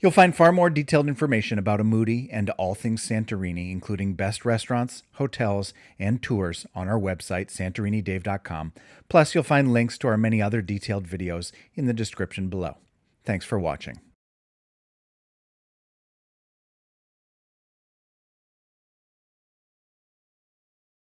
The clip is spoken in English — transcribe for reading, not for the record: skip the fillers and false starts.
You'll find far more detailed information about Ammoudi and all things Santorini, including best restaurants, hotels, and tours on our website, santorinidave.com. Plus, you'll find links to our many other detailed videos in the description below. Thanks for watching.